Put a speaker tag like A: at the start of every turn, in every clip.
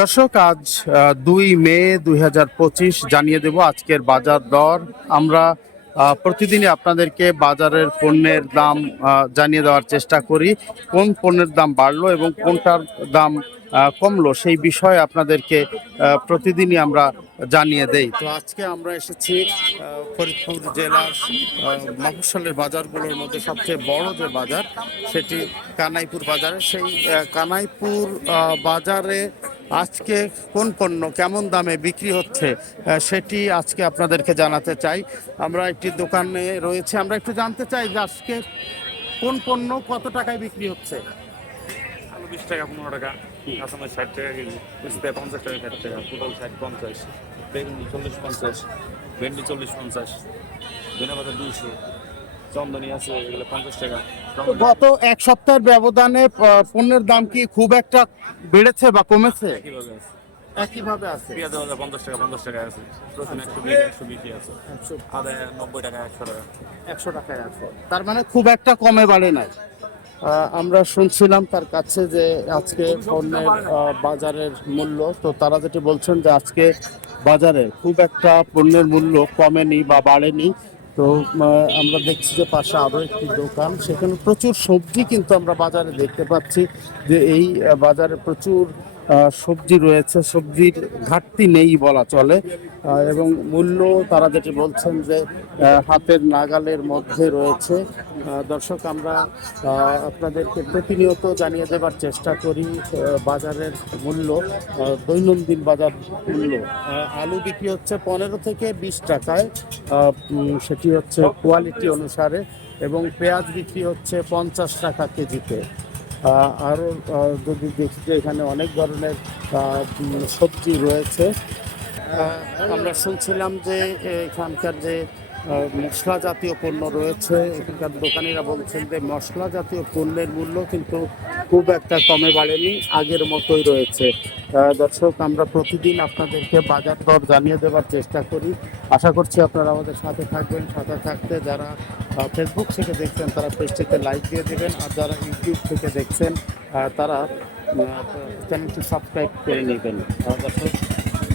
A: দর্শক, আজ দুই মে দুই হাজার পঁচিশ জানিয়ে দেব আজকের বাজার দর। আমরা প্রতিদিনই আপনাদেরকে বাজারের পণ্যের দাম জানিয়ে দেওয়ার চেষ্টা করি। কোন পণ্যের দাম বাড়লো এবং কোনটার দাম কমলো সেই বিষয়ে আপনাদেরকে প্রতিদিনই আমরা জানিয়ে দেই। তো আজকে আমরা এসেছি ফরিদপুর জেলার মফসলের বাজারগুলোর মধ্যে সবচেয়ে বড় যে বাজার, সেটি কানাইপুর বাজারে। সেই কানাইপুর বাজারে আজকে কোন পণ্য কেমন দামে বিক্রি হচ্ছে সেটি আজকে আপনাদেরকে জানাতে চাই। আমরা একটি দোকানে রয়েছে, আমরা একটু জানতে চাই যে আজকে কোন পণ্য কত টাকায় বিক্রি হচ্ছে?
B: আলু বিশ টাকা, পনেরো টাকা কাঁচামাচ ষাট টাকা কেজি উস্তে পঞ্চাশ টাকা, ষাট টাকা পটল ষাট, পঞ্চাশ, বেগুন চল্লিশ, পঞ্চাশ, ভেন্ডি চল্লিশ, পঞ্চাশ ধনে পাতা দুইশো, চন্দনী আছে, এগুলো পঞ্চাশ টাকা।
A: গত এক সপ্তাহের ব্যবধানে পণ্যের দাম কি খুব একটা বেড়েছে বা কমেছে?
B: একইভাবে আছে। পেঁয়াজ বাজার পঞ্চাশ টাকা পঞ্চাশ টাকা আছে। রসুন একশো বিশ একশো বিশই আছে। আদা নব্বই টাকা একশো টাকা।
A: একশো টাকায় আছে। তার মানে খুব একটা কমে বাড়ে নাই। আমরা শুনছিলাম তার কাছে যে আজকে পণ্যের বাজারের মূল্য। তো তারা যেটি বলছেন যে আজকে বাজারে খুব একটা পণ্যের মূল্য কমেনি বা বাড়েনি। তো আমরা দেখছি যে পাশে আরও একটি দোকান। সেখানে প্রচুর সবজি কিন্তু আমরা বাজারে দেখতে পাচ্ছি যে এই বাজারে প্রচুর সবজি রয়েছে, সবজির ঘাটতি নেই বলা চলে। এবং মূল্য, তারা যেটি বলছেন যে হাতের নাগালের মধ্যে রয়েছে। দর্শক, আমরা আপনাদেরকে প্রতিনিয়ত জানিয়ে দেবার চেষ্টা করি বাজারের মূল্য দৈনন্দিন বাজার মূল্য। আলু বিক্রি হচ্ছে পনেরো থেকে বিশ টাকায় সেটি হচ্ছে কোয়ালিটি অনুসারে, এবং পেঁয়াজ বিক্রি হচ্ছে পঞ্চাশ টাকা কেজিতে। আরও যদি দেখি যে এখানে অনেক ধরনের সবজি রয়েছে। আমরা শুনছিলাম যে এখানকার যে মশলা জাতীয় পণ্য রয়েছে। এখানকার দোকানিরা বলছেন যে মশলা জাতীয় পণ্যের মূল্য কিন্তু খুব একটা কমে বাড়েনি, আগের মতোই রয়েছে। দর্শক, আমরা প্রতিদিন আপনাদেরকে বাজার দর জানিয়ে দেওয়ার চেষ্টা করি। আশা করছি আপনারা আমাদের সাথে থাকবেন, সাথে থাকতে যারা ফেসবুক থেকে দেখছেন, তারা পেজটিতে লাইক দিয়ে দেবেন, আর যারা ইউটিউব থেকে দেখছেন তারা চ্যানেলটি সাবস্ক্রাইব করে নেবেন। দর্শক,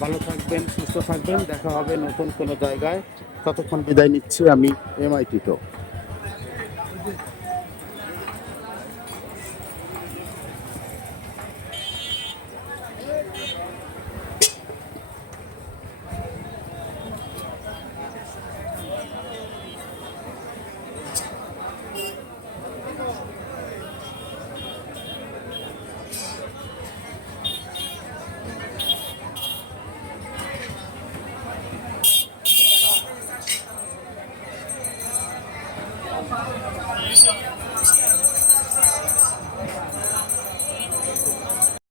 A: ভালো থাকবেন, সুস্থ থাকবেন, দেখা হবে নতুন কোনো জায়গায়। ততক্ষণ বিদায় নিচ্ছি আমি এমআইটি তো దేశం